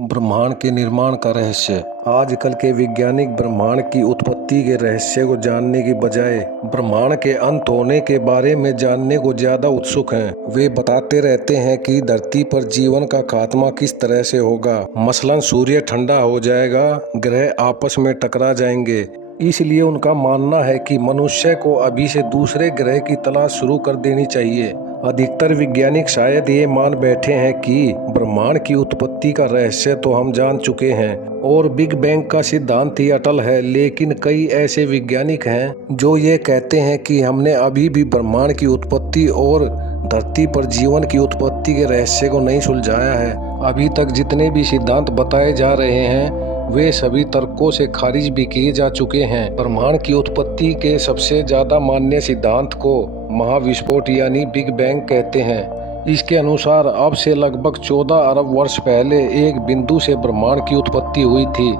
ब्रह्मांड के निर्माण का रहस्य। आजकल के वैज्ञानिक ब्रह्मांड की उत्पत्ति के रहस्य को जानने की बजाय ब्रह्मांड के अंत होने के बारे में जानने को ज्यादा उत्सुक हैं। वे बताते रहते हैं कि धरती पर जीवन का खात्मा किस तरह से होगा। मसलन सूर्य ठंडा हो जाएगा, ग्रह आपस में टकरा जाएंगे। इसलिए उनका मानना है कि मनुष्य को अभी से दूसरे ग्रह की तलाश शुरू कर देनी चाहिए। अधिकतर वैज्ञानिक शायद ये मान बैठे हैं कि ब्रह्मांड की उत्पत्ति का रहस्य तो हम जान चुके हैं और बिग बैंग का सिद्धांत ही अटल है, लेकिन कई ऐसे वैज्ञानिक हैं जो ये कहते हैं कि हमने अभी भी ब्रह्मांड की उत्पत्ति और धरती पर जीवन की उत्पत्ति के रहस्य को नहीं सुलझाया है। अभी तक जितने भी सिद्धांत बताए जा रहे हैं वे सभी तर्कों से खारिज भी किए जा चुके हैं। ब्रह्मांड की उत्पत्ति के सबसे ज्यादा मान्य सिद्धांत को महाविस्फोट यानी बिग बैंग कहते हैं। इसके अनुसार अब से लगभग 14 अरब वर्ष पहले एक बिंदु से ब्रह्मांड की उत्पत्ति हुई थी।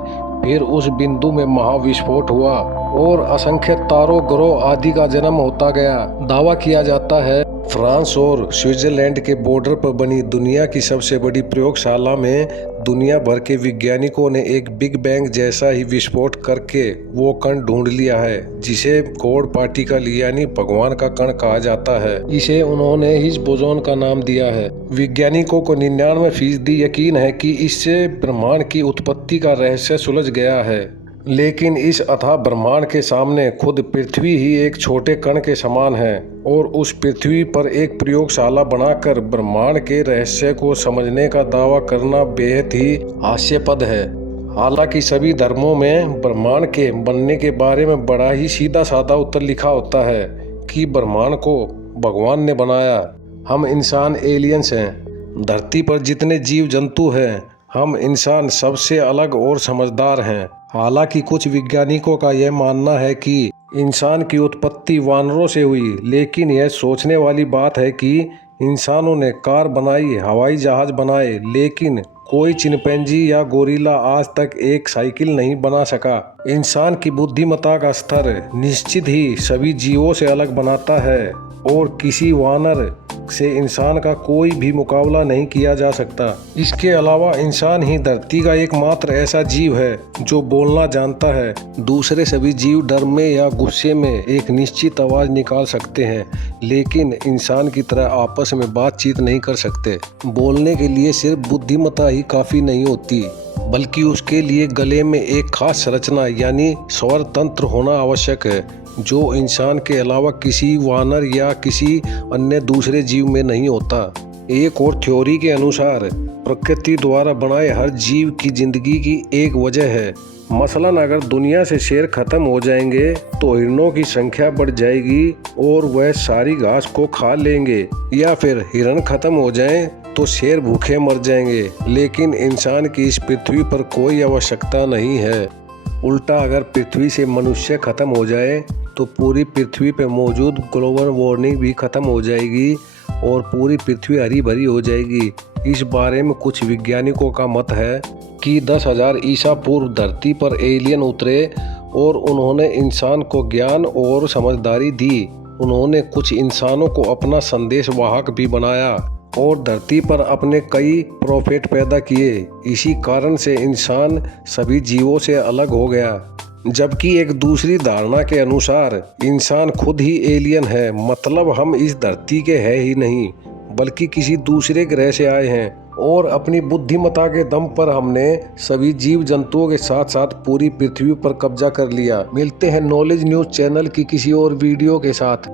फिर उस बिंदु में महाविस्फोट हुआ और असंख्य तारों, ग्रहों आदि का जन्म होता गया। दावा किया जाता है फ्रांस और स्विट्जरलैंड के बॉर्डर पर बनी दुनिया की सबसे बड़ी प्रयोगशाला में दुनिया भर के वैज्ञानिकों ने एक बिग बैंग जैसा ही विस्फोट करके वो कण ढूंढ लिया है, जिसे गॉड पार्टिकल यानी भगवान का कण कहा जाता है। इसे उन्होंने हिग्स बोसोन का नाम दिया है। वैज्ञानिकों को 99% यकीन है कि इससे ब्रह्मांड की उत्पत्ति का रहस्य सुलझ गया है। लेकिन इस अथाह ब्रह्मांड के सामने खुद पृथ्वी ही एक छोटे कण के समान है और उस पृथ्वी पर एक प्रयोगशाला बनाकर ब्रह्मांड के रहस्य को समझने का दावा करना बेहद ही हास्यास्पद है। हालांकि सभी धर्मों में ब्रह्मांड के बनने के बारे में बड़ा ही सीधा साधा उत्तर लिखा होता है कि ब्रह्मांड को भगवान ने बनाया। हम इंसान एलियंस हैं। धरती पर जितने जीव जंतु हैं, हम इंसान सबसे अलग और समझदार हैं। हालांकि कुछ वैज्ञानिकों का यह मानना है कि इंसान की उत्पत्ति वानरों से हुई, लेकिन यह सोचने वाली बात है कि इंसानों ने कार बनाई, हवाई जहाज बनाए, लेकिन कोई चिंपैंजी या गोरिल्ला आज तक एक साइकिल नहीं बना सका। इंसान की बुद्धिमत्ता का स्तर निश्चित ही सभी जीवों से अलग बनाता है और किसी वानर से इंसान का कोई भी मुकाबला नहीं किया जा सकता। इसके अलावा इंसान ही धरती का एकमात्र ऐसा जीव है जो बोलना जानता है। दूसरे सभी जीव डर में या गुस्से में एक निश्चित आवाज निकाल सकते हैं, लेकिन इंसान की तरह आपस में बातचीत नहीं कर सकते। बोलने के लिए सिर्फ बुद्धिमत्ता ही काफी नहीं होती, बल्कि उसके लिए गले में एक खास संरचना यानी स्वर तंत्र होना आवश्यक है, जो इंसान के अलावा किसी वानर या किसी अन्य दूसरे जीव में नहीं होता। एक और थ्योरी के अनुसार प्रकृति द्वारा बनाए हर जीव की जिंदगी की एक वजह है। मसलन अगर दुनिया से शेर खत्म हो जाएंगे तो हिरणों की संख्या बढ़ जाएगी और वह सारी घास को खा लेंगे, या फिर हिरण खत्म हो जाएं तो शेर भूखे मर जाएंगे। लेकिन इंसान की इस पृथ्वी पर कोई आवश्यकता नहीं है। उल्टा अगर पृथ्वी से मनुष्य खत्म हो जाए तो पूरी पृथ्वी पर मौजूद ग्लोबल वार्मिंग भी खत्म हो जाएगी और पूरी पृथ्वी हरी भरी हो जाएगी। इस बारे में कुछ वैज्ञानिकों का मत है कि 10,000 ईसा पूर्व धरती पर एलियन उतरे और उन्होंने इंसान को ज्ञान और समझदारी दी। उन्होंने कुछ इंसानों को अपना संदेश वाहक भी बनाया और धरती पर अपने कई प्रोफेट पैदा किए। इसी कारण से इंसान सभी जीवों से अलग हो गया। जबकि एक दूसरी धारणा के अनुसार इंसान खुद ही एलियन है, मतलब हम इस धरती के हैं ही नहीं बल्कि किसी दूसरे ग्रह से आए हैं और अपनी बुद्धिमत्ता के दम पर हमने सभी जीव जंतुओं के साथ साथ पूरी पृथ्वी पर कब्जा कर लिया। मिलते हैं नॉलेज न्यूज चैनल की किसी और वीडियो के साथ।